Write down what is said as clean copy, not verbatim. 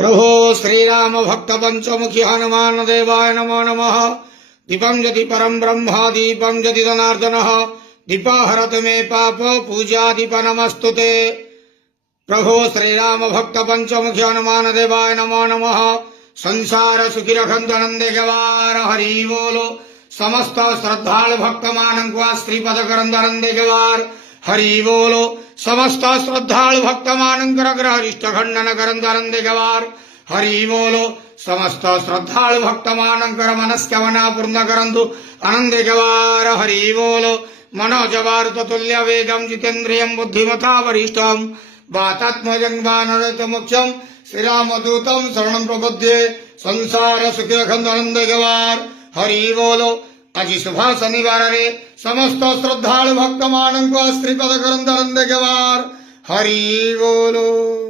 प्रभो श्रीराम भक्त पंचमुखी हनुमान देवाय नमो नमः। दीपं ज्योति परम ब्रह्म दीपं ज्योति जनार्दन दीपाहरत मे पाप पूजा दीप नमस्तुते। प्रभो श्रीराम भक्त पंचमुखी हनुमान देवाय नमो नमः। संसार सुखी रखंत नंदे गवार हरि बोलो। समस्त श्रद्धालु भक्त मानंको श्रीपद करंदरंदे गवार हरि बोलो। समस्त श्रद्धालु भक्त मानंकर ग्रह इष्ट खंडन करंदरंदे गवार हरि बोलो। समस्त श्रद्धालु भक्त मानंकर मनस्कवना पूर्ण करंदु आनंदे गवार हरि बोलो। मनोजवारुत तुल्य वेगम जितेन्द्रियं बुद्धिमता वरिष्ठम वातात्मजं वानरतमुख्यं श्रीरामदूतं शरणं प्रपद्ये। संसार सुखी खंदनंदे गवार हरि बोलो। आज शुभ शनिवार रे समस्त श्रद्धालु भक्त मानंको श्रीपद करंदरंदे गवार हरि बोलो।